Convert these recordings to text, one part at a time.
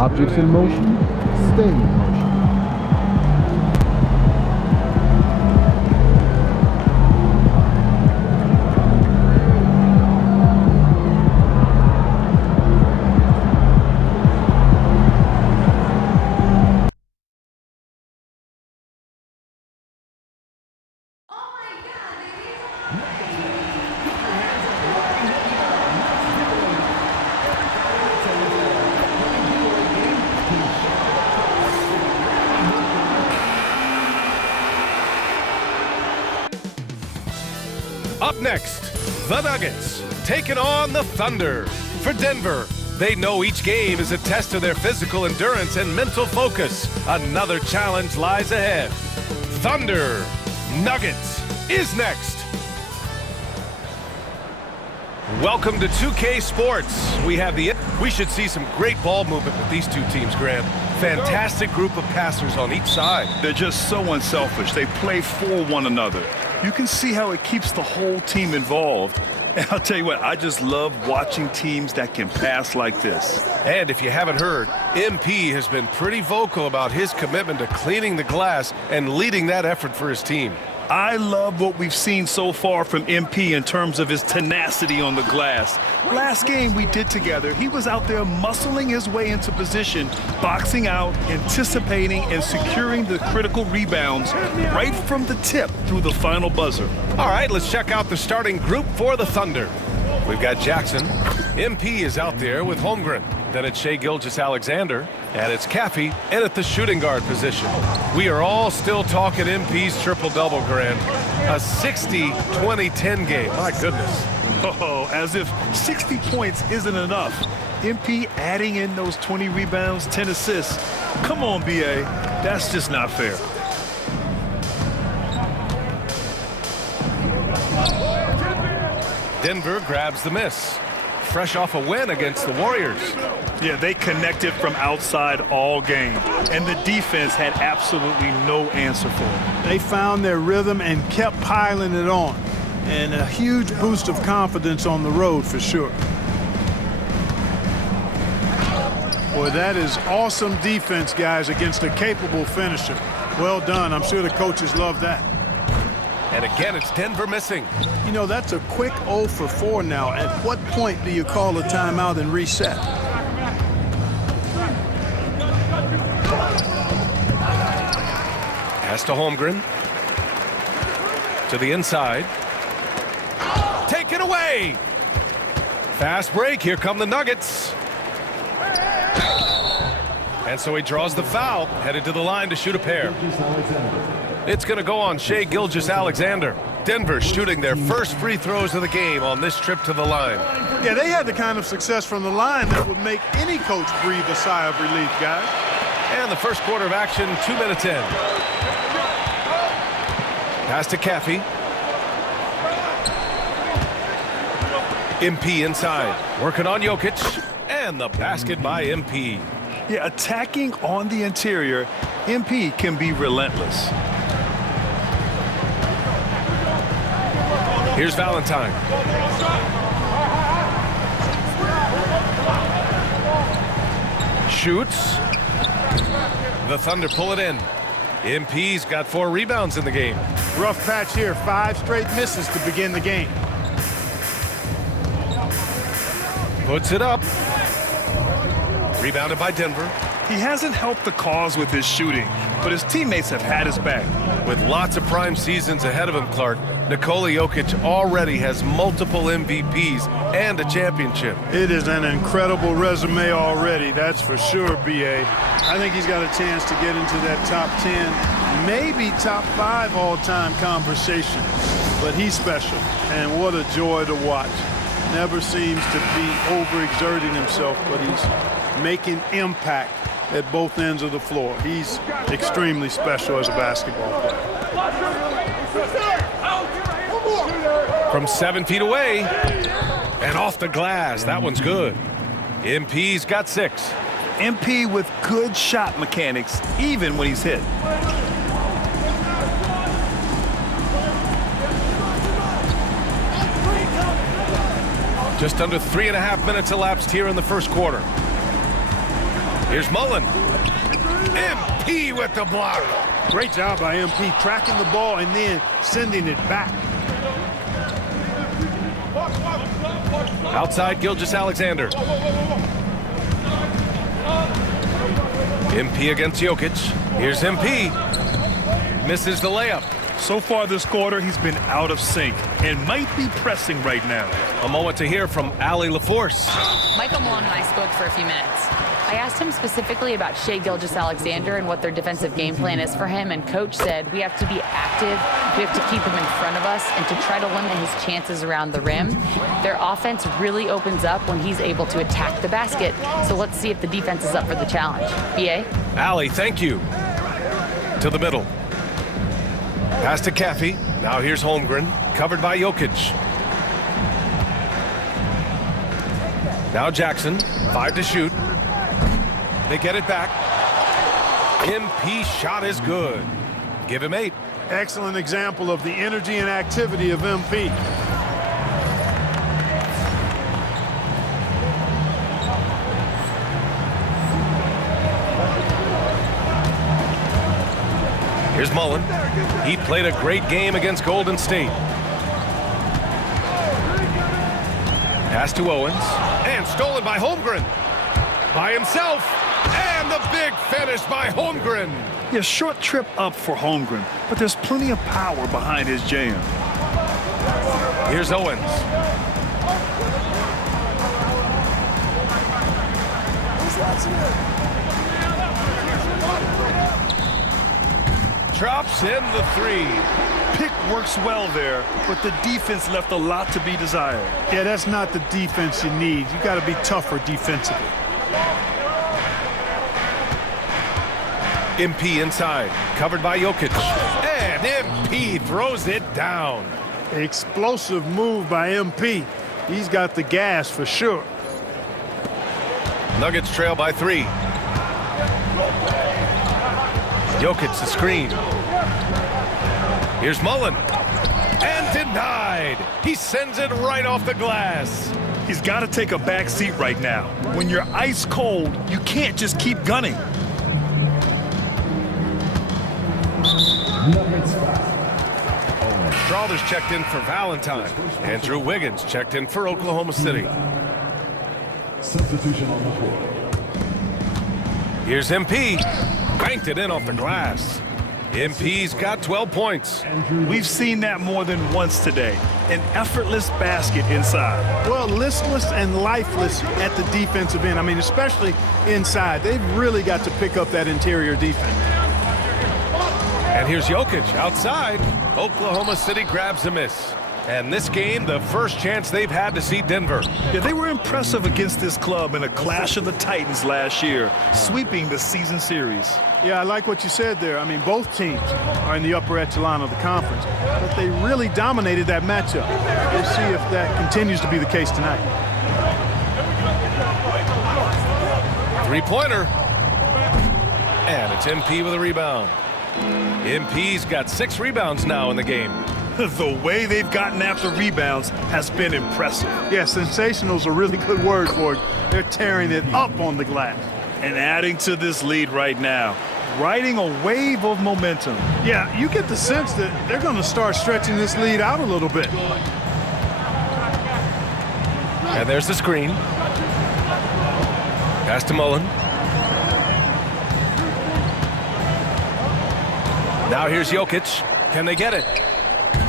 Objects in motion, stay in motion. Up next, the Nuggets taking on the Thunder. For Denver, they know each game is a test of their physical endurance and mental focus. Another challenge lies ahead. Thunder Nuggets is next. Welcome to 2K Sports. We should see some great ball movement with these two teams, Grant. Fantastic group of passers on each side. They're just so unselfish. They play for one another. You can see how it keeps the whole team involved. And I'll tell you what, I just love watching teams that can pass like this. And if you haven't heard, MP has been pretty vocal about his commitment to cleaning the glass and leading that effort for his team. I love what we've seen so far from MP in terms of his tenacity on the glass. Last game we did together, he was out there muscling his way into position, boxing out, anticipating, and securing the critical rebounds right from the tip through the final buzzer. All right, let's check out the starting group for the Thunder. We've got Jackson. MP is out there with Holmgren. Then it's Shai Gilgeous-Alexander, and it's Caffey in at the shooting guard position. We are all still talking MP's triple-double, Grant. A 60-20-10 game. My goodness. Oh, as if 60 points isn't enough. MP adding in those 20 rebounds, 10 assists. Come on, BA. That's just not fair. Denver grabs the miss. Fresh off a win against the Warriors. Yeah, they connected from outside all game, and the defense had absolutely no answer for it. They found their rhythm and kept piling it on, and a huge boost of confidence on the road for sure. Boy, that is awesome defense, guys, against a capable finisher. Well done. I'm sure the coaches love that. And again, it's Denver missing. You know, that's a quick 0 for 4 now. At what point do you call a timeout and reset? Pass to Holmgren. To the inside. Taken away! Fast break. Here come the Nuggets. And so he draws the foul, headed to the line to shoot a pair. It's going to go on Shai Gilgeous-Alexander. Denver shooting their first free throws of the game on this trip to the line. Yeah, they had the kind of success from the line that would make any coach breathe a sigh of relief, guys. And the first quarter of action, 2 minutes in. Pass to Caffey. MP inside, working on Jokic. And the basket by MP. Yeah, attacking on the interior, MP can be relentless. Here's Valentine. Shoots. The Thunder pull it in. MP's got 4 rebounds in the game. Rough patch here, 5 straight misses to begin the game. Puts it up. Rebounded by Denver. He hasn't helped the cause with his shooting, but his teammates have had his back. With lots of prime seasons ahead of him, Clark, Nikola Jokic already has multiple MVPs and a championship. It is an incredible resume already, that's for sure, BA. I think he's got a chance to get into that top 10, maybe top 5 all-time conversation. But he's special, and what a joy to watch. Never seems to be overexerting himself, but he's making impact at both ends of the floor. He's extremely special as a basketball player. From 7 feet away and off the glass. That one's good. MP's got 6. MP with good shot mechanics, even when he's hit. Just under 3.5 minutes elapsed here in the first quarter. Here's Mullen. MP with the block. Great job by MP tracking the ball and then sending it back. Outside Gilgeous-Alexander. MP against Jokic. Here's MP. Misses the layup. So far this quarter, he's been out of sync and might be pressing right now. A moment to hear from Allie LaForce. Michael Malone and I spoke for a few minutes. I asked him specifically about Shai Gilgeous-Alexander and what their defensive game plan is for him, and Coach said we have to be active, we have to keep him in front of us, and to try to limit his chances around the rim. Their offense really opens up when he's able to attack the basket, so let's see if the defense is up for the challenge. B.A.? Allie, thank you. To the middle. Pass to Caffey. Now here's Holmgren, covered by Jokic. Now Jackson, 5 to shoot. They get it back. MP shot is good. Give him 8. Excellent example of the energy and activity of MP. Here's Mullen. He played a great game against Golden State. Pass to Owens. And stolen by Holmgren. By himself. And the big finish by Holmgren. Yeah, short trip up for Holmgren, but there's plenty of power behind his jam. Here's Owens. Drops in the 3. Pick works well there, but the defense left a lot to be desired. Yeah, that's not the defense you need. You got to be tougher defensively. MP inside, covered by Jokic. And MP throws it down. Explosive move by MP. He's got the gas for sure. Nuggets trail by 3. Jokic the screen. Here's Mullen. And denied. He sends it right off the glass. He's got to take a back seat right now. When you're ice cold, you can't just keep gunning. Strawther's checked in for Valentine. Andrew Wiggins checked in for Oklahoma City. Substitution on the court. Here's MP. Banked it in off the glass. MP's got 12 points. We've seen that more than once today. An effortless basket inside. Well, listless and lifeless at the defensive end. I mean, especially inside. They've really got to pick up that interior defense. And here's Jokic outside. Oklahoma City grabs a miss. And this game, the first chance they've had to see Denver. Yeah, they were impressive against this club in a clash of the Titans last year, sweeping the season series. Yeah, I like what you said there. I mean, both teams are in the upper echelon of the conference, but they really dominated that matchup. We'll see if that continues to be the case tonight. Three-pointer. And it's MP with a rebound. MP's got 6 rebounds now in the game. The way they've gotten after rebounds has been impressive. Yeah, sensational is a really good word for it. They're tearing it up on the glass. And adding to this lead right now, riding a wave of momentum. Yeah, you get the sense that they're going to start stretching this lead out a little bit. And there's the screen. Pass to Mullen. Now here's Jokic. Can they get it?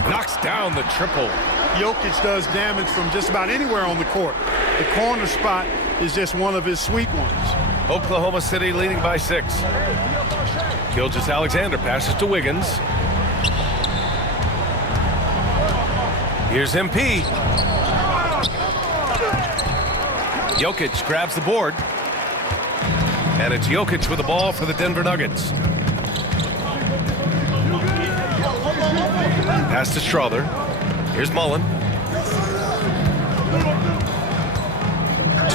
Knocks down the triple. Jokic does damage from just about anywhere on the court. The corner spot is just one of his sweet ones. Oklahoma City leading by 6. Gilgeous-Alexander passes to Wiggins. Here's MP. Jokic grabs the board. And it's Jokic with the ball for the Denver Nuggets. Pass to Strawther. Here's Mullen.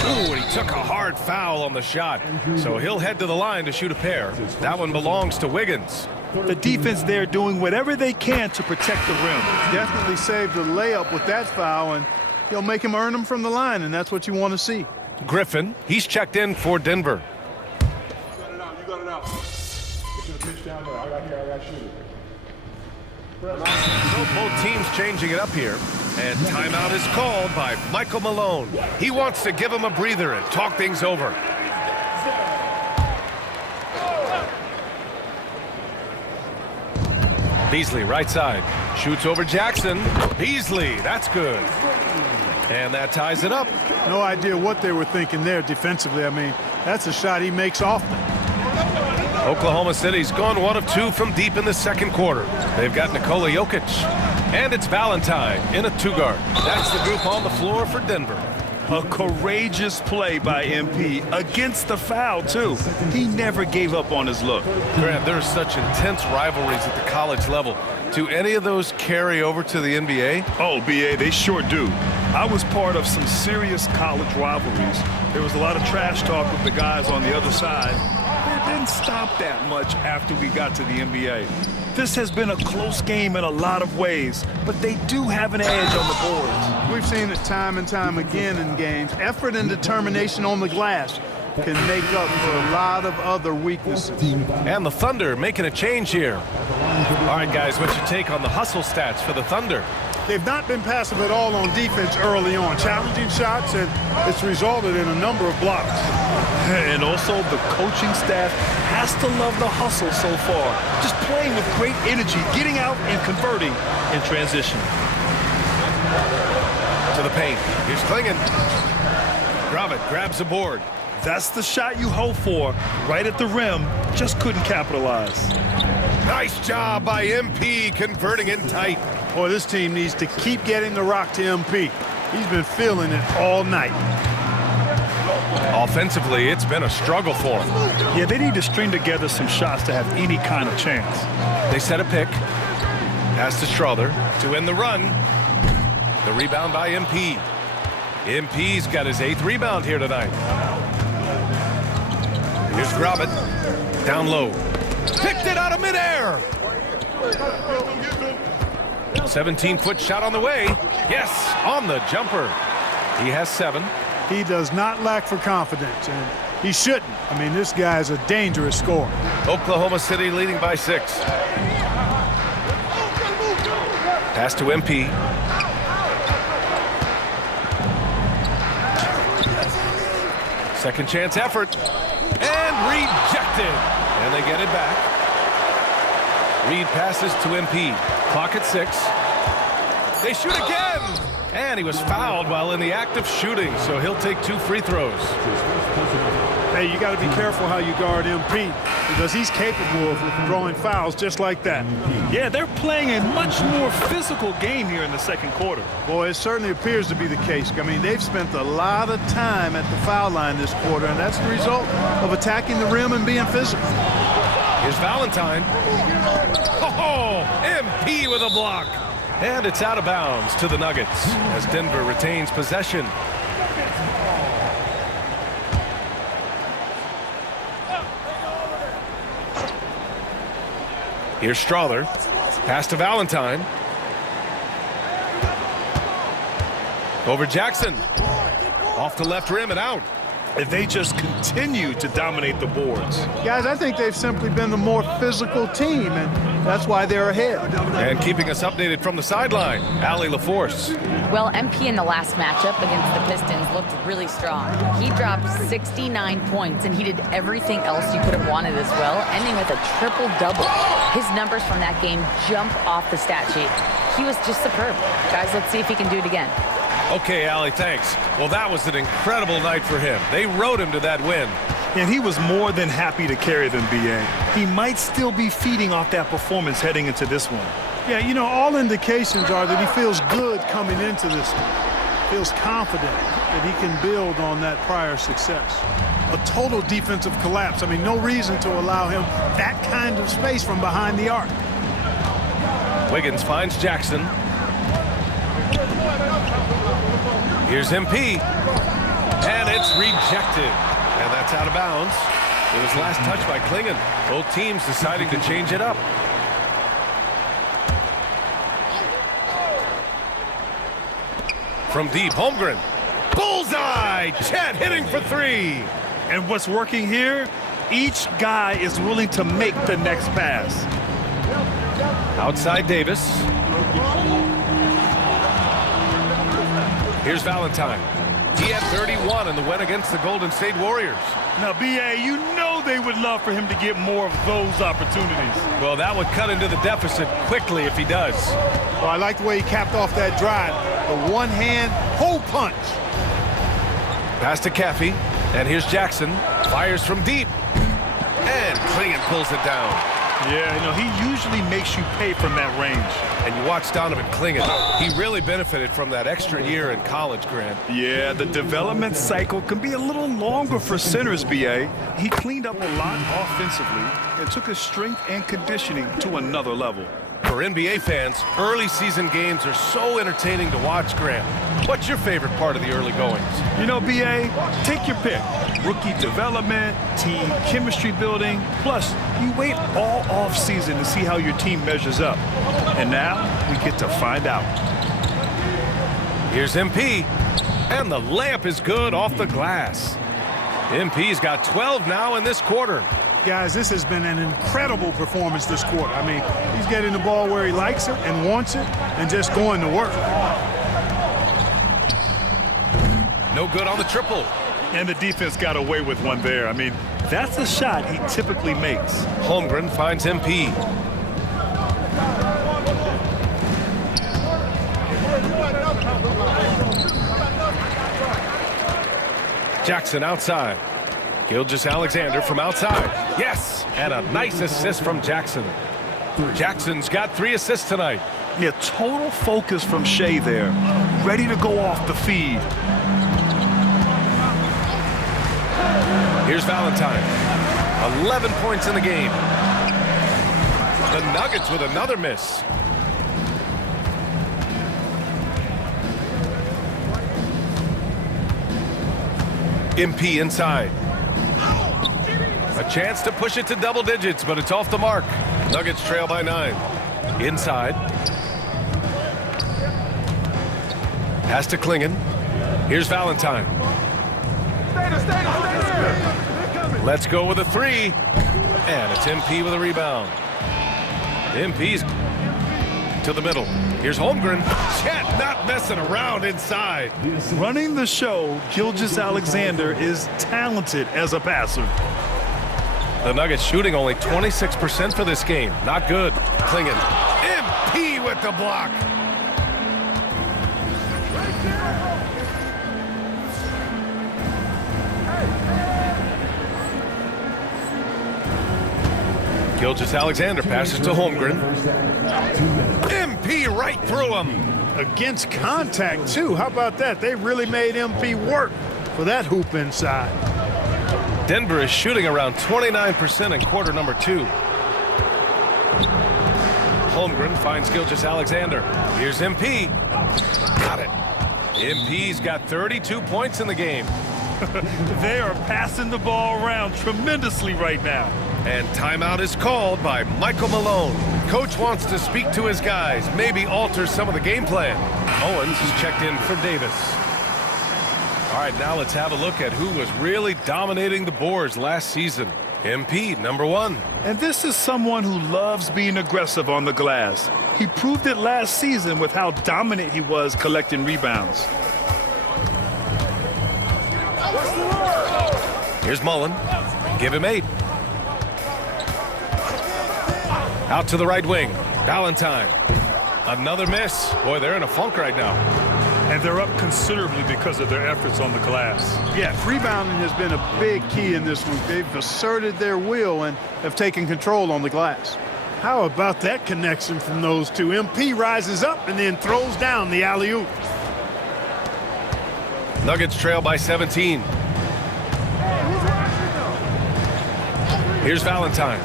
Ooh, and he took a hard foul on the shot. So he'll head to the line to shoot a pair. That one belongs to Wiggins. The defense there doing whatever they can to protect the rim. Definitely saved a layup with that foul, and he'll make him earn them from the line, and that's what you want to see. Griffin, he's checked in for Denver. So both teams changing it up here. And timeout is called by Michael Malone. He wants to give him a breather and talk things over. Beasley, right side. Shoots over Jackson. Beasley, that's good. And that ties it up. No idea what they were thinking there defensively. I mean, that's a shot he makes often. Oklahoma City's gone 1 of 2 from deep in the second quarter. They've got Nikola Jokic. And it's Valentine in a 2-guard. That's the group on the floor for Denver. A courageous play by MP against the foul, too. He never gave up on his look. Grant, there's such intense rivalries at the college level. Do any of those carry over to the NBA? Oh, BA, they sure do. I was part of some serious college rivalries. There was a lot of trash talk with the guys on the other side. It didn't stop that much after we got to the NBA. This has been a close game in a lot of ways, but they do have an edge on the boards. We've seen it time and time again in games. Effort and determination on the glass can make up for a lot of other weaknesses. And the Thunder making a change here. All right, guys, what's your take on the hustle stats for the Thunder? They've not been passive at all on defense early on. Challenging shots, and it's resulted in a number of blocks. And also, the coaching staff has to love the hustle so far. Just playing with great energy, getting out and converting in transition. To the paint. Here's Klingon. Gravett grabs the board. That's the shot you hope for. Right at the rim, just couldn't capitalize. Nice job by MP converting in tight. Boy, this team needs to keep getting the rock to MP. He's been feeling it all night. Offensively, it's been a struggle for him. Yeah, they need to string together some shots to have any kind of chance. They set a pick. Pass to Strother to end the run. The rebound by MP. MP's got his 8th rebound here tonight. Here's Gravett. Down low. Picked it out of midair. 17-foot shot on the way. Yes, on the jumper. He has 7. He does not lack for confidence, and he shouldn't. I mean, this guy's a dangerous scorer. Oklahoma City leading by 6. Pass to MP. Second chance effort. And rejected. And they get it back. Reed passes to MP. Clock at 6. They shoot again. And he was fouled while in the act of shooting, so he'll take 2 free throws. Hey, you got to be careful how you guard MP because he's capable of drawing fouls just like that. Yeah, they're playing a much more physical game here in the second quarter. Boy, it certainly appears to be the case. I mean, they've spent a lot of time at the foul line this quarter, and that's the result of attacking the rim and being physical. Here's Valentine. Oh, MP with a block. And it's out of bounds to the Nuggets as Denver retains possession. Here's Strother. Pass to Valentine. Over Jackson. Off the left rim and out. They just continue to dominate the boards. Guys, I think they've simply been the more physical team, and that's why they're ahead. And keeping us updated from the sideline, Allie LaForce. Well, MP in the last matchup against the Pistons looked really strong. He dropped 69 points, and he did everything else you could have wanted as well, ending with a triple-double. His numbers from that game jump off the stat sheet. He was just superb. Guys, let's see if he can do it again. Okay, Allie, thanks. Well, that was an incredible night for him. They rode him to that win. And he was more than happy to carry them, BA. He might still be feeding off that performance heading into this one. Yeah, you know, all indications are that he feels good coming into this one. Feels confident that he can build on that prior success. A total defensive collapse. I mean, no reason to allow him that kind of space from behind the arc. Wiggins finds Jackson. Here's MP. And it's rejected. And that's out of bounds. It was last touch by Klingon. Both teams deciding to change it up. From deep, Holmgren. Bullseye! Chet hitting for 3. And what's working here? Each guy is willing to make the next pass. Outside Davis. Here's Valentine. He had 31 in the win against the Golden State Warriors. Now, B.A., you know they would love for him to get more of those opportunities. Well, that would cut into the deficit quickly if he does. Well, I like the way he capped off that drive. The one-hand hole punch. Pass to Caffey, and here's Jackson. Fires from deep, and Klingon pulls it down. Yeah, you know, he usually makes you pay from that range. And you watch Donovan Klingon. He really benefited from that extra year in college, Grant. Yeah, the development cycle can be a little longer for centers, B.A. He cleaned up a lot offensively and took his strength and conditioning to another level. For NBA fans, early season games are so entertaining to watch, Grant. What's your favorite part of the early goings? You know, B.A., take your pick. Rookie development, team chemistry building, plus you wait all off season to see how your team measures up. And now we get to find out. Here's MP, and the layup is good off the glass. MP's got 12 now in this quarter. Guys, this has been an incredible performance this quarter. I mean, he's getting the ball where he likes it and wants it and just going to work. No good on the triple. And the defense got away with one there. I mean, that's a shot he typically makes. Holmgren finds MP. Jackson outside. Gilgeous-Alexander from outside. Yes! And a nice assist from Jackson. Jackson's got 3 assists tonight. Yeah, total focus from Shea there. Ready to go off the feed. Here's Valentine. 11 points in the game. The Nuggets with another miss. MP inside. A chance to push it to double digits, but it's off the mark. Nuggets trail by 9. Inside. Pass to Klingon. Here's Valentine. Let's go with a 3. And it's MP with a rebound. MP's to the middle. Here's Holmgren. Chet not messing around inside. Running the show, Gilgeous-Alexander is talented as a passer. The Nuggets shooting only 26% for this game. Not good. Klingon. MP with the block. Gilgeous-Alexander passes to Holmgren. MP right through him. Against contact, too. How about that? They really made MP work for that hoop inside. Denver is shooting around 29% in quarter number 2. Holmgren finds Gilgeous-Alexander. Here's MP. Got it. MP's got 32 points in the game. They are passing the ball around tremendously right now. And timeout is called by Michael Malone. Coach wants to speak to his guys, maybe alter some of the game plan. Owens is checked in for Davis. All right, now let's have a look at who was really dominating the boards last season. MP, number 1. And this is someone who loves being aggressive on the glass. He proved it last season with how dominant he was collecting rebounds. Here's Mullen. Give him 8. Out to the right wing. Valentine. Another miss. Boy, they're in a funk right now. And they're up considerably because of their efforts on the glass. Yeah, rebounding has been a big key in this one. They've asserted their will and have taken control on the glass. How about that connection from those two? MP rises up and then throws down the alley-oop. Nuggets trail by 17. Here's Valentine.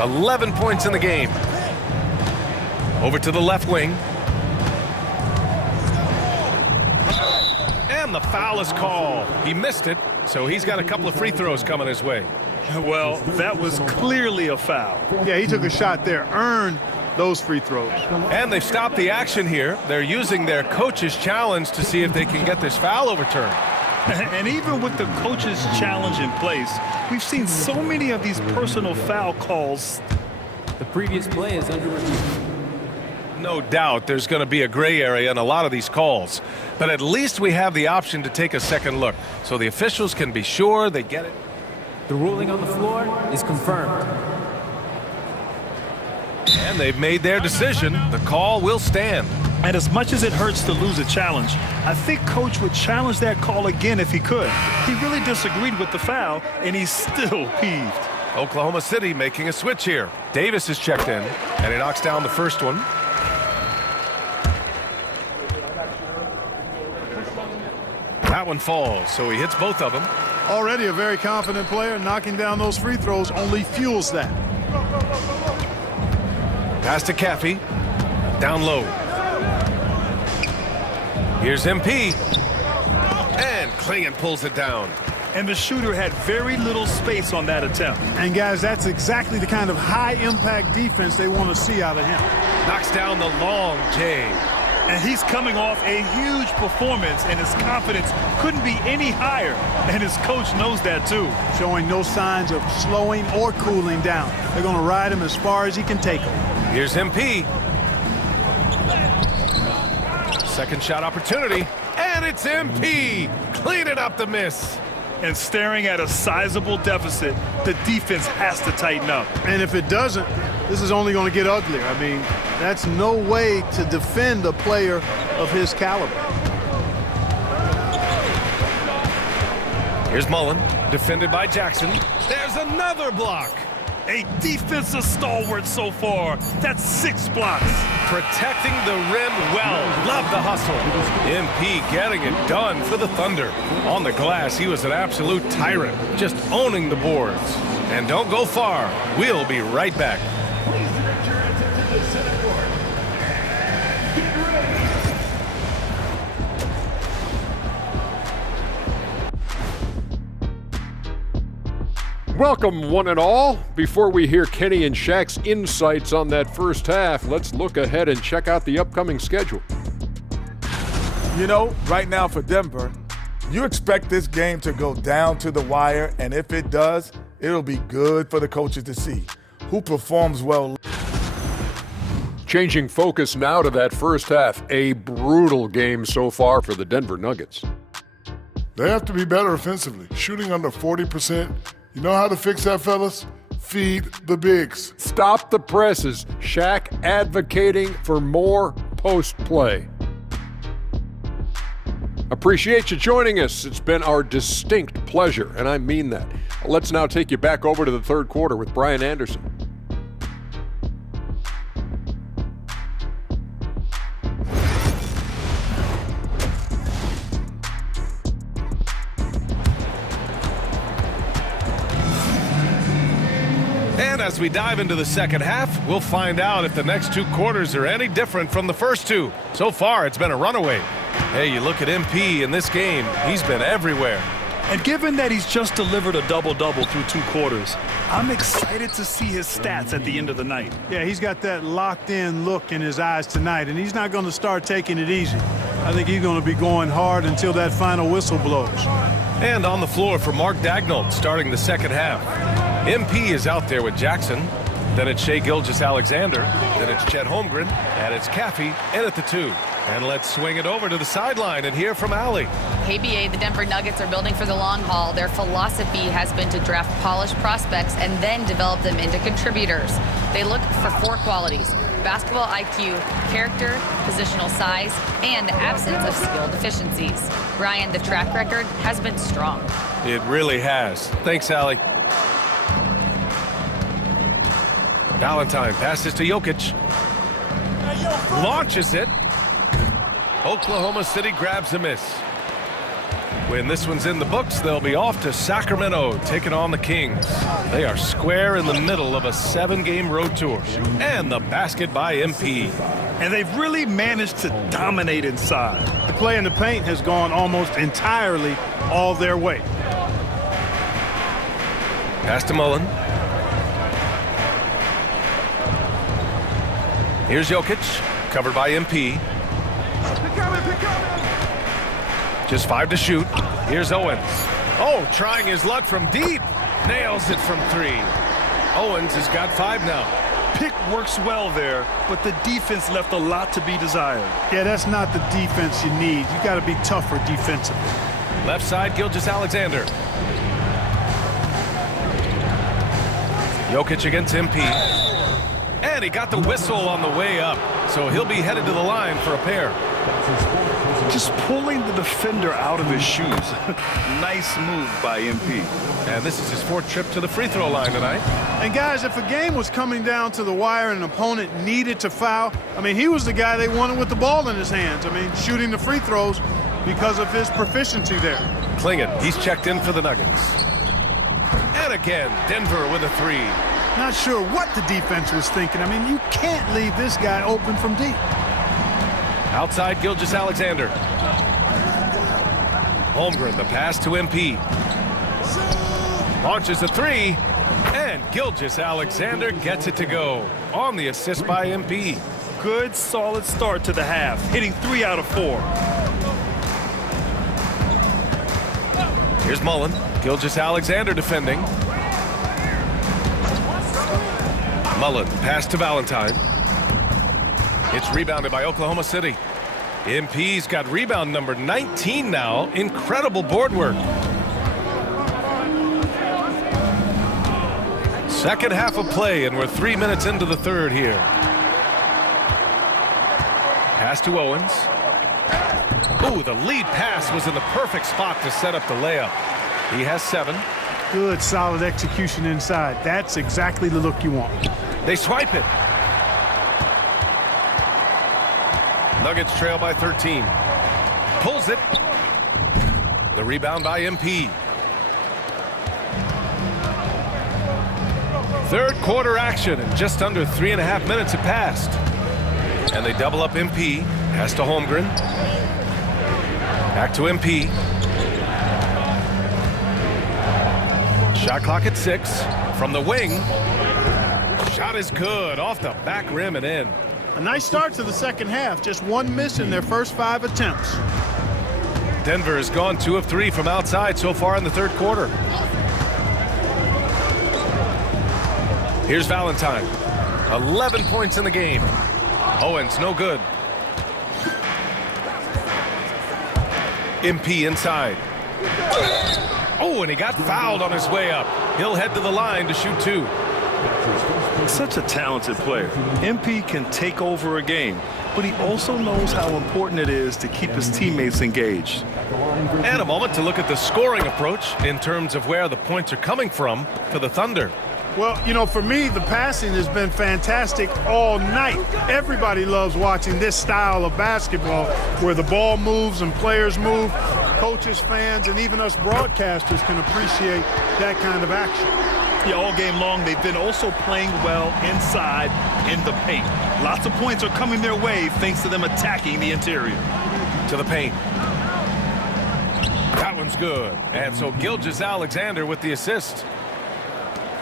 11 points in the game. Over to the left wing. And the foul is called. He missed it, so he's got a couple of free throws coming his way. Well, that was clearly a foul. Yeah, he took a shot there, earned those free throws. And they've stopped the action here. They're using their coach's challenge to see if they can get this foul overturned. And even with the coach's challenge in place, we've seen so many of these personal foul calls. The previous play is under review. No doubt there's going to be a gray area in a lot of these calls, but at least we have the option to take a second look so the officials can be sure they get it. The ruling on the floor is confirmed. And they've made their decision. The call will stand. And as much as it hurts to lose a challenge, I think Coach would challenge that call again if he could. He really disagreed with the foul, and he's still peeved. Oklahoma City making a switch here. Davis is checked in, and he knocks down the first one. That one falls, so he hits both of them. Already a very confident player. Knocking down those free throws only fuels that. Pass to Caffey. Down low. Here's MP. And Klingon pulls it down. And the shooter had very little space on that attempt. And guys, that's exactly the kind of high-impact defense they want to see out of him. Knocks down the long J. And he's coming off a huge performance, and his confidence couldn't be any higher. And his coach knows that too. Showing no signs of slowing or cooling down. They're going to ride him as far as he can take him. Here's MP. Second shot opportunity, and it's MP cleaning up the miss. And staring at a sizable deficit, the defense has to tighten up. And if it doesn't, this is only going to get uglier. I mean, that's no way to defend a player of his caliber. Here's Mullen, defended by Jackson. There's another block. A defensive stalwart so far. That's 6 blocks. Protecting the rim well. Love the hustle. MP getting it done for the Thunder. On the glass, he was an absolute tyrant, just owning the boards. And don't go far. We'll be right back. Welcome, one and all. Before we hear Kenny and Shaq's insights on that first half, let's look ahead and check out the upcoming schedule. You know, right now for Denver, you expect this game to go down to the wire, and if it does, it'll be good for the coaches to see who performs well. Changing focus now to that first half, a brutal game so far for the Denver Nuggets. They have to be better offensively, shooting under 40%. You know how to fix that, fellas? Feed the bigs. Stop the presses. Shaq advocating for more post play. Appreciate you joining us. It's been our distinct pleasure, and I mean that. Let's now take you back over to the third quarter with Brian Anderson. And as we dive into the second half, we'll find out if the next 2 quarters are any different from the first 2. So far, it's been a runaway. Hey, you look at MP in this game, he's been everywhere. And given that he's just delivered a double-double through 2 quarters, I'm excited to see his stats at the end of the night. Yeah, he's got that locked-in look in his eyes tonight, and he's not going to start taking it easy. I think he's going to be going hard until that final whistle blows. And on the floor for Mark Daigneault starting the second half. MP is out there with Jackson. Then it's Shai Gilgeous-Alexander. Then it's Chet Holmgren. And it's Caffey in at the 2. And let's swing it over to the sideline and hear from Allie. KBA, the Denver Nuggets are building for the long haul. Their philosophy has been to draft polished prospects and then develop them into contributors. They look for 4 qualities: basketball IQ, character, positional size, and the absence of skill deficiencies. Brian, the track record has been strong. It really has. Thanks, Allie. Valentine passes to Jokic. Launches it. Oklahoma City grabs a miss. When this one's in the books, they'll be off to Sacramento, taking on the Kings. They are square in the middle of a 7-game road tour. And the basket by MP. And they've really managed to dominate inside. The play in the paint has gone almost entirely all their way. Pass to Mullen. Here's Jokic, covered by MP. Just 5 to shoot. Here's Owens. Oh, trying his luck from deep. Nails it from 3. Owens has got 5 now. Pick works well there, but the defense left a lot to be desired. Yeah, that's not the defense you need. You got to be tougher defensively. Left side, Gilgeous-Alexander. Jokic against MP. And he got the whistle on the way up, so he'll be headed to the line for a pair. Just pulling the defender out of his shoes. Nice move by MP. And this is his 4th trip to the free throw line tonight. And guys, if a game was coming down to the wire and an opponent needed to foul, I mean, he was the guy they wanted with the ball in his hands. I mean, shooting the free throws because of his proficiency there. Klingon, he's checked in for the Nuggets. And again, Denver with a 3. Not sure what the defense was thinking. I mean, you can't leave this guy open from deep. Outside, Gilgeous-Alexander. Holmgren, the pass to MP. Launches a 3, and Gilgeous-Alexander gets it to go on the assist by MP. Good, solid start to the half, hitting 3 out of 4. Here's Mullen. Gilgeous-Alexander defending. Mullen, pass to Valentine. It's rebounded by Oklahoma City. MP's got rebound number 19 now. Incredible board work. Second half of play, and we're 3 minutes into the third here. Pass to Owens. Ooh, the lead pass was in the perfect spot to set up the layup. He has 7. Good, solid execution inside. That's exactly the look you want. They swipe it. Nuggets trail by 13. Pulls it. The rebound by MP. Third quarter action, and just under 3.5 minutes have passed. And they double up MP. Pass to Holmgren. Back to MP. Shot clock at 6. From the wing. Shot is good. Off the back rim and in. A nice start to the second half. Just 1 miss in their first 5 attempts. Denver has gone 2 of 3 from outside so far in the third quarter. Here's Valentine. 11 points in the game. Owens, no good. MP inside. Oh, and he got fouled on his way up. He'll head to the line to shoot 2. Such a talented player. MP can take over a game, but he also knows how important it is to keep his teammates engaged. And a moment to look at the scoring approach in terms of where the points are coming from for the Thunder. Well, you know, for me, the passing has been fantastic all night. Everybody loves watching this style of basketball where the ball moves and players move. Coaches, fans, and even us broadcasters can appreciate that kind of action. Yeah, all game long, they've been also playing well inside in the paint. Lots of points are coming their way thanks to them attacking the interior. To the paint. That one's good. And so Gilgeous-Alexander with the assist.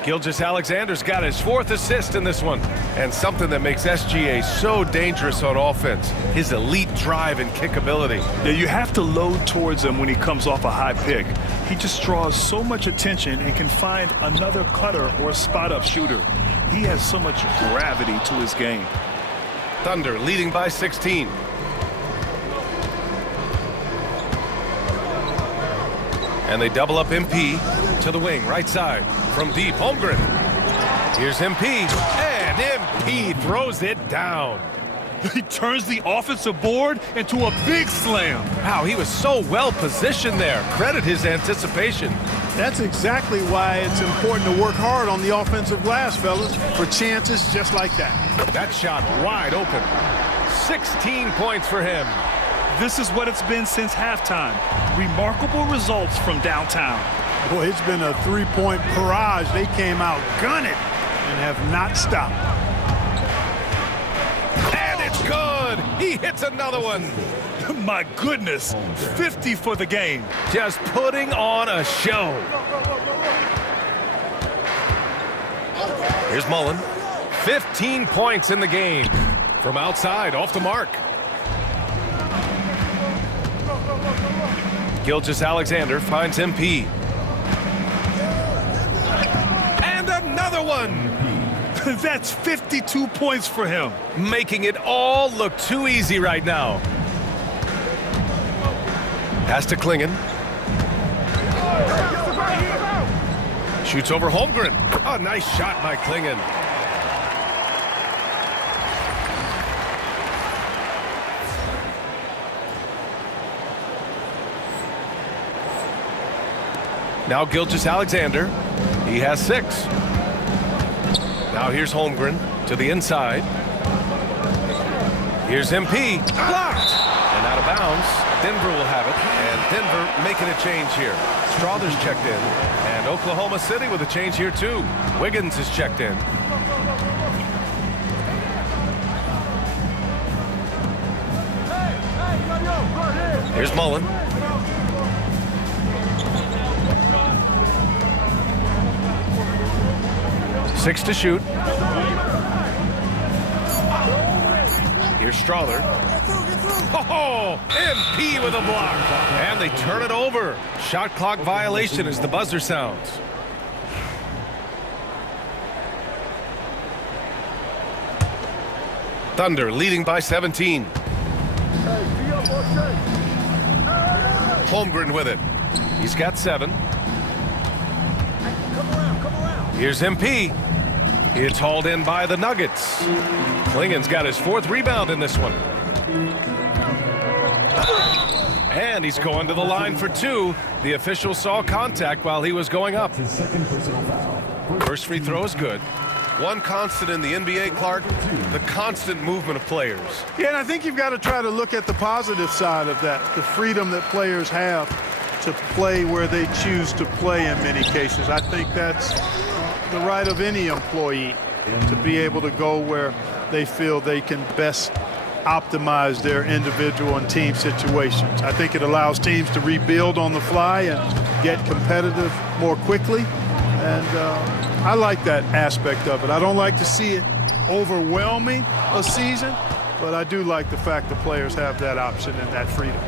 Gilgeous-Alexander's got his 4th assist in this one. And something that makes SGA so dangerous on offense, his elite drive and kick ability. Yeah, you have to load towards him when he comes off a high pick. He just draws so much attention and can find another cutter or spot-up shooter. He has so much gravity to his game. Thunder leading by 16. And they double up MP to the wing, right side. From deep, Holmgren. Here's MP, and MP throws it down. He turns the offensive board into a big slam. Wow, he was so well positioned there. Credit his anticipation. That's exactly why it's important to work hard on the offensive glass, fellas, for chances just like that. That shot wide open. 16 points for him. This is what it's been since halftime. Remarkable results from downtown. Boy, it's been a three-point barrage. They came out gunning and have not stopped. And it's good. He hits another one. My goodness, 50 for the game. Just putting on a show. Here's Mullen. 15 points in the game. From outside, off the mark. Gilgeous-Alexander finds MP. And another one! That's 52 points for him. Making it all look too easy right now. Pass to Klingen. Shoots over Holmgren. Oh, nice shot by Klingen. Now Gilgeous-Alexander. He has 6. Now here's Holmgren to the inside. Here's MP. Blocked! And out of bounds. Denver will have it. And Denver making a change here. Strother's checked in. And Oklahoma City with a change here too. Wiggins is checked in. Here's Mullen. Six to shoot. Here's Strother. Oh, MP with a block. And they turn it over. Shot clock violation as the buzzer sounds. Thunder leading by 17. Holmgren with it. He's got 7. Here's MP. It's hauled in by the Nuggets. Klingen's got his 4th rebound in this one. And he's going to the line for 2. The official saw contact while he was going up. First free throw is good. One constant in the NBA, Clark, the constant movement of players. Yeah, and I think you've got to try to look at the positive side of that, the freedom that players have to play where they choose to play in many cases. I think that's the right of any employee to be able to go where they feel they can best optimize their individual and team situations. I think it allows teams to rebuild on the fly and get competitive more quickly. And I like that aspect of it. I don't like to see it overwhelming a season, but I do like the fact that players have that option and that freedom.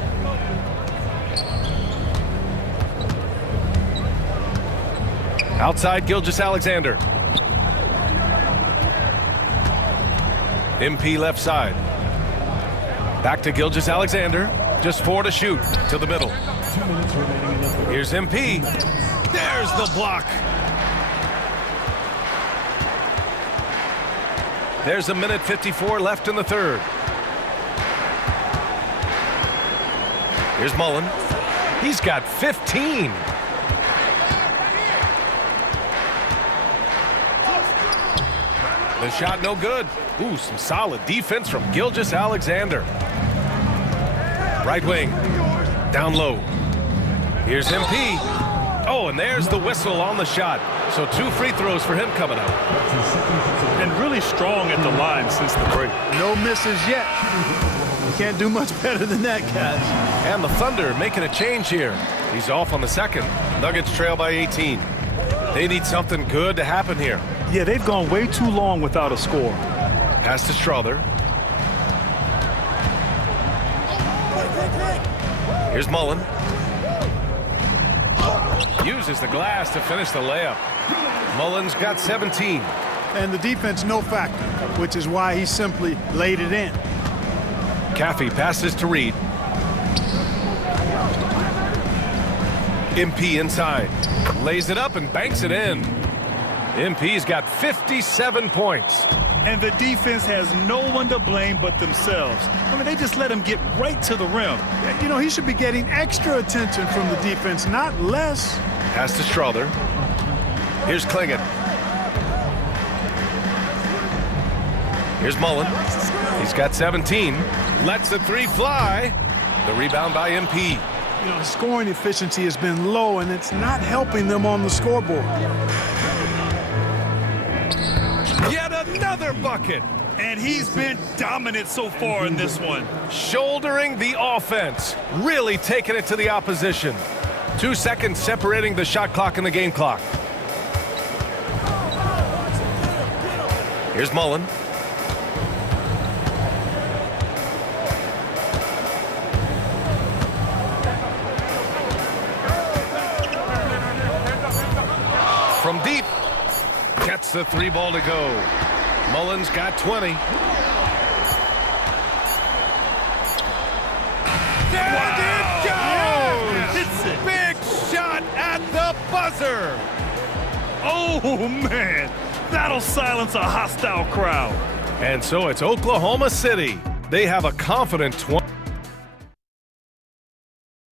Outside Gilgeous-Alexander. MP left side. Back to Gilgeous-Alexander. Just 4 to shoot to the middle. Here's MP. There's the block. There's a minute 54 left in the third. Here's Mullen. He's got 15. The shot no good. Ooh, some solid defense from Gilgeous-Alexander. Right wing. Down low. Here's MP. Oh, and there's the whistle on the shot. So 2 free throws for him coming up. And really strong at the line since the break. No misses yet. You can't do much better than that, guys. And the Thunder making a change here. He's off on the second. Nuggets trail by 18. They need something good to happen here. Yeah, they've gone way too long without a score. Pass to Strother. Here's Mullen. Uses the glass to finish the layup. Mullen's got 17. And the defense no factor, which is why he simply laid it in. Caffey passes to Reed. MP inside. Lays it up and banks it in. MP's got 57 points. And the defense has no one to blame but themselves. I mean, they just let him get right to the rim. You know, he should be getting extra attention from the defense, not less. Pass to Strother. Here's Klingen. Here's Mullen. He's got 17. Lets the 3 fly. The rebound by MP. You know, his scoring efficiency has been low, and it's not helping them on the scoreboard. Yet another bucket. And he's been dominant so far in this one. Shouldering the offense. Really taking it to the opposition. 2 seconds separating the shot clock and the game clock. Here's Mullen. from deep. Gets the 3 ball to go. Mullins got 20. There it goes! Hits it. Big shot at the buzzer. Oh, man. That'll silence a hostile crowd. And so it's Oklahoma City. They have a confident 20.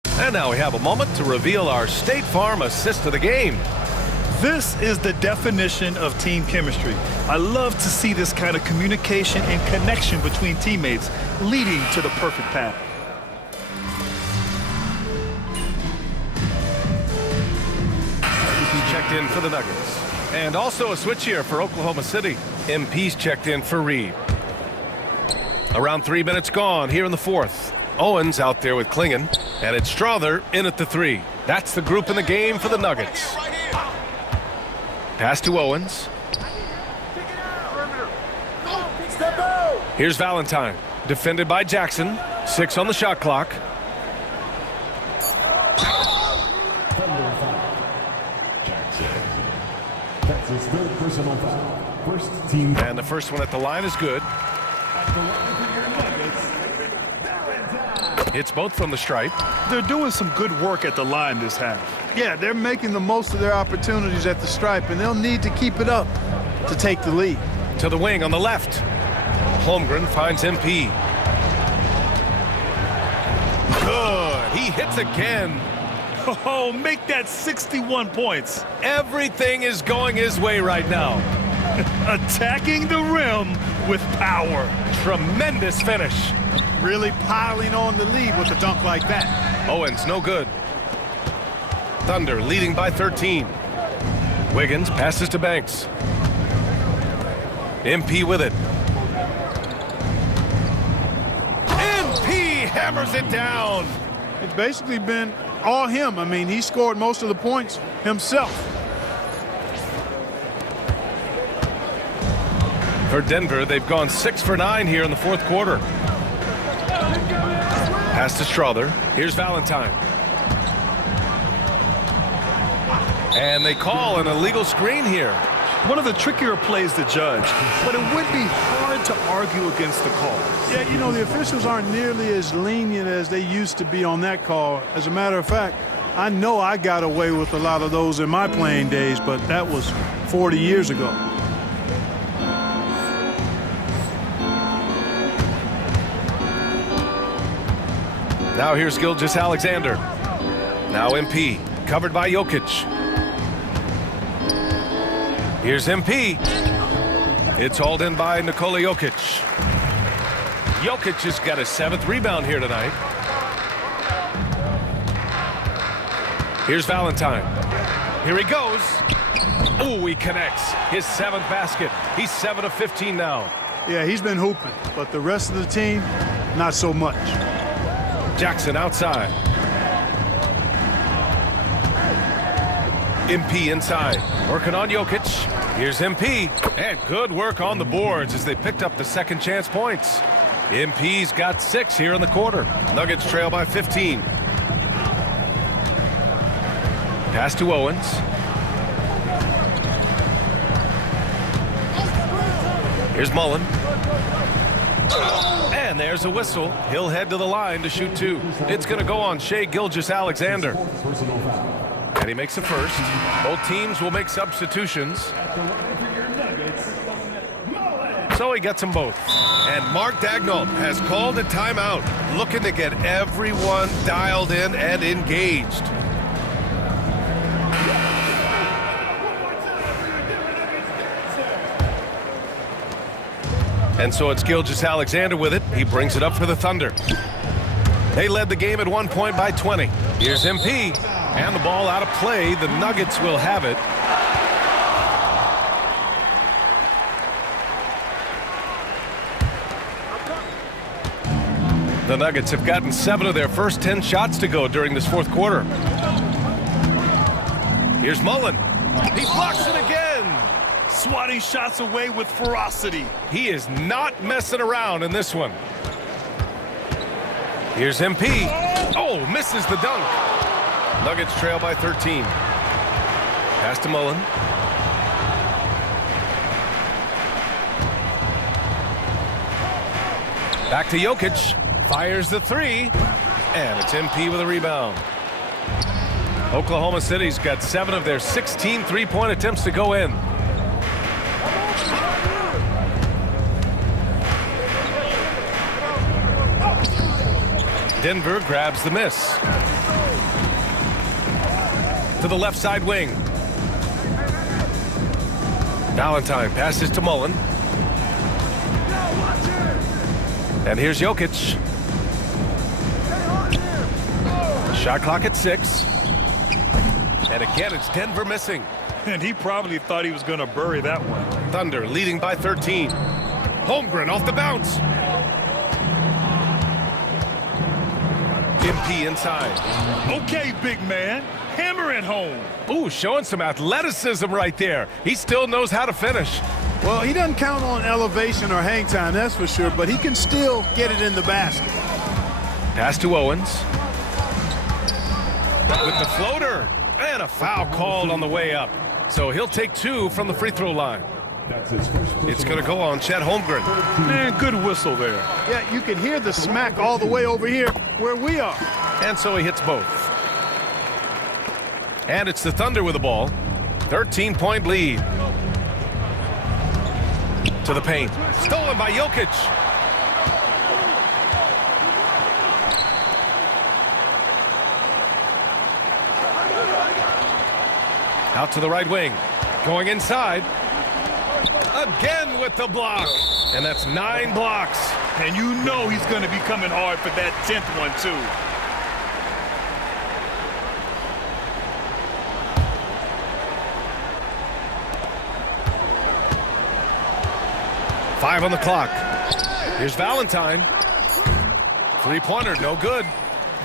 And now we have a moment to reveal our State Farm assist of the game. This is the definition of team chemistry. I love to see this kind of communication and connection between teammates leading to the perfect pass. Checked in for the Nuggets. And also a switch here for Oklahoma City. MP's checked in for Reed. Around 3 minutes gone here in the fourth. Owens out there with Klingon. And it's Strother in at the 3. That's the group in the game for the Nuggets. Pass to Owens. Here's Valentine. Defended by Jackson. 6 on the shot clock. That's his 3rd personal foul. First team. And the first one at the line is good. It's both from the stripe. They're doing some good work at the line this half. Yeah, they're making the most of their opportunities at the stripe, and they'll need to keep it up to take the lead. To the wing on the left. Holmgren finds MP. Good. He hits again. Oh, make that 61 points. Everything is going his way right now. Attacking the rim with power. Tremendous finish. Really piling on the lead with a dunk like that. Owens, no good. Thunder leading by 13. Wiggins passes to Banks. MP with it. MP hammers it down. It's basically been all him. I mean, he scored most of the points himself. For Denver, they've gone 6 for 9 here in the fourth quarter. Pass to Strother. Here's Valentine. And they call an illegal screen here. One of the trickier plays to judge, but it would be hard to argue against the call. Yeah, you know, the officials aren't nearly as lenient as they used to be on that call. As a matter of fact, I know I got away with a lot of those in my playing days, but that was 40 years ago. Now here's Gilgeous-Alexander. Now MP, covered by Jokic. Here's MP. It's hauled in by Nikola Jokic. Jokic has got his 7th rebound here tonight. Here's Valentine. Here he goes. Oh, he connects. His 7th basket. He's 7 of 15 now. Yeah, he's been hooping, but the rest of the team, not so much. Jackson outside. MP inside. Working on Jokic. Here's MP. And good work on the boards as they picked up the second chance points. MP's got 6 here in the quarter. Nuggets trail by 15. Pass to Owens. Here's Mullen. And there's a whistle. He'll head to the line to shoot 2. It's going to go on Shai Gilgeous-Alexander. And he makes the first. Both teams will make substitutions. So he gets them both. And Mark Daigneault has called a timeout, looking to get everyone dialed in and engaged. And so it's Gilgeous-Alexander with it. He brings it up for the Thunder. They led the game at one point by 20. Here's MP. And the ball out of play. The Nuggets will have it. The Nuggets have gotten 7 of their first 10 shots to go during this fourth quarter. Here's Mullen. He blocks it again. Swatting shots away with ferocity. He is not messing around in this one. Here's MP. Oh, misses the dunk. Nuggets trail by 13. Pass to Mullen. Back to Jokic. Fires the three. And it's MP with a rebound. Oklahoma City's got 7 of their 16 three-point attempts to go in. Denver grabs the miss. To the left side wing. Valentine passes to Mullen. And here's Jokic. Shot clock at 6. And again, it's Denver missing. And he probably thought he was going to bury that one. Thunder leading by 13. Holmgren off the bounce. MP inside. Okay, big man. Hammer it home. Ooh, showing some athleticism right there. He still knows how to finish. Well, he doesn't count on elevation or hang time, that's for sure, but he can still get it in the basket. Pass to Owens. With the floater. And a foul called on the way up. So he'll take 2 from the free throw line. It's going to go on Chet Holmgren. Man, good whistle there. Yeah, you can hear the smack all the way over here where we are. And so he hits both. And it's the Thunder with the ball. 13-point lead. To the paint. Stolen by Jokic. Out to the right wing. Going inside. Again with the block. And that's 9 blocks. And you know he's going to be coming hard for that 10th one, too. Five on the clock. Here's Valentine. Three-pointer, no good.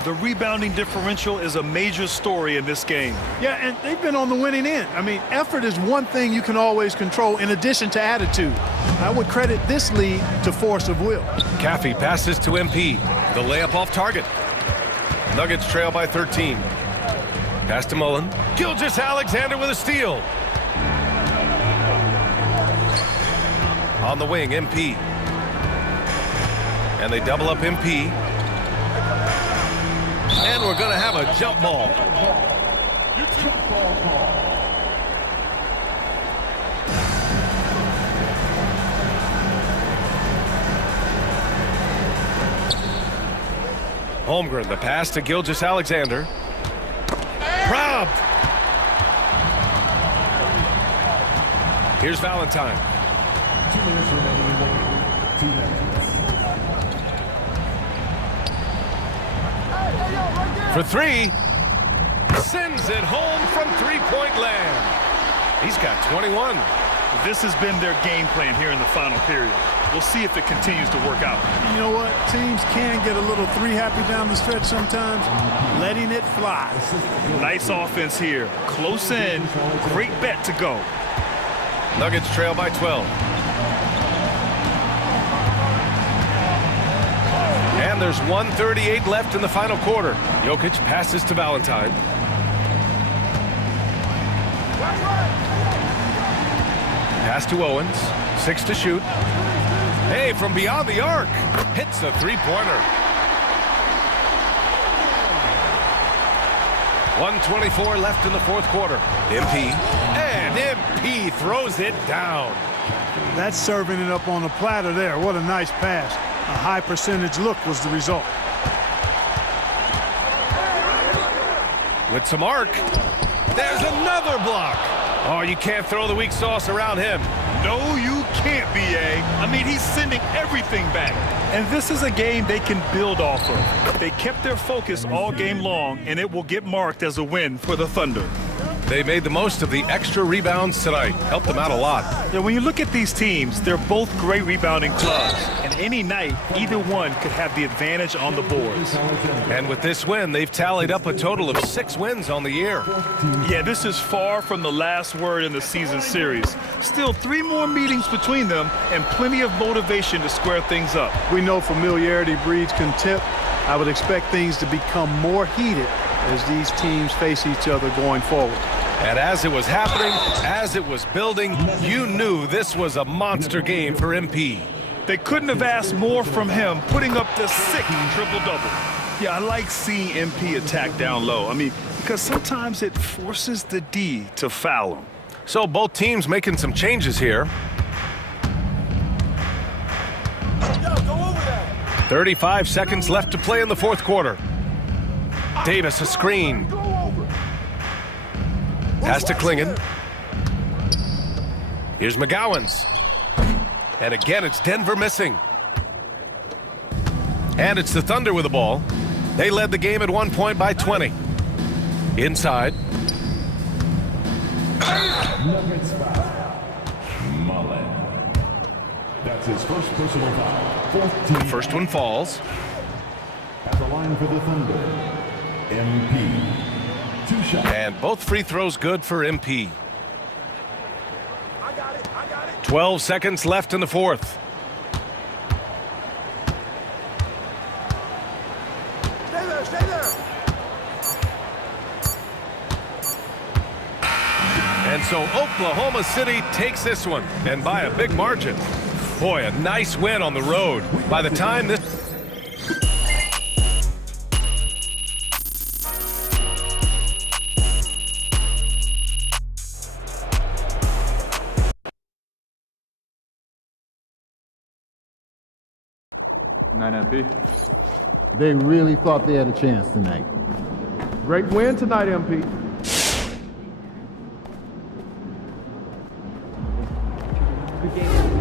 The rebounding differential is a major story in this game. Yeah, and they've been on the winning end. I mean, effort is one thing you can always control in addition to attitude. I would credit this lead to force of will. Caffey passes to MP. The layup off target. Nuggets trail by 13. Pass to Mullen. Gilgeous-Alexander with a steal. On the wing, MP. And they double up MP. And we're going to have a jump ball. Holmgren, the pass to Gilgeous-Alexander. Robbed. Here's Valentine. 2 minutes remaining. 2 minutes. For 3. Sends it home from three-point land. He's got 21. This has been their game plan here in the final period. We'll see if it continues to work out. You know what? Teams can get a little three-happy down the stretch sometimes. Letting it fly. Nice offense here. Close in. Great bet to go. Nuggets trail by 12. And there's 1:38 left in the final quarter. Jokic passes to Valentine. Pass to Owens. 6 to shoot. Hey, from beyond the arc. Hits the three-pointer. 1:24 left in the fourth quarter. MP. And MP throws it down. That's serving it up on a platter there. What a nice pass. A high percentage look was the result. With some arc. There's another block. Oh, you can't throw the weak sauce around him. No, you can't, B.A. I mean, he's sending everything back. And this is a game they can build off of. They kept their focus all game long, and it will get marked as a win for the Thunder. They made the most of the extra rebounds tonight. Helped them out a lot. Yeah, when you look at these teams, they're both great rebounding clubs. And any night, either one could have the advantage on the boards. And with this win, they've tallied up a total of 6 wins on the year. Yeah, this is far from the last word in the season series. Still 3 more meetings between them and plenty of motivation to square things up. We know familiarity breeds contempt. I would expect things to become more heated as these teams face each other going forward. And as it was happening, as it was building, you knew this was a monster game for MP. They couldn't have asked more from him, putting up the sick triple-double. Yeah, I like seeing MP attack down low. I mean, because sometimes it forces the D to foul him. So both teams making some changes here. 35 seconds left to play in the fourth quarter. Davis a screen. Pass to Klingon. Here's McGowan's. And again, it's Denver missing. And it's the Thunder with the ball. They led the game at 1 point by 20. Inside. Nuggets foul. Mullen. That's his first personal foul. Fourth team. First one falls. At the line for the Thunder, MP. 2 shots. And both free throws good for MP. 12 seconds left in the fourth. Stay there. And so Oklahoma City takes this one, and by a big margin. Boy, a nice win on the road. By the time this... Night, MP. They really thought they had a chance tonight. Great win tonight, MP. Good game.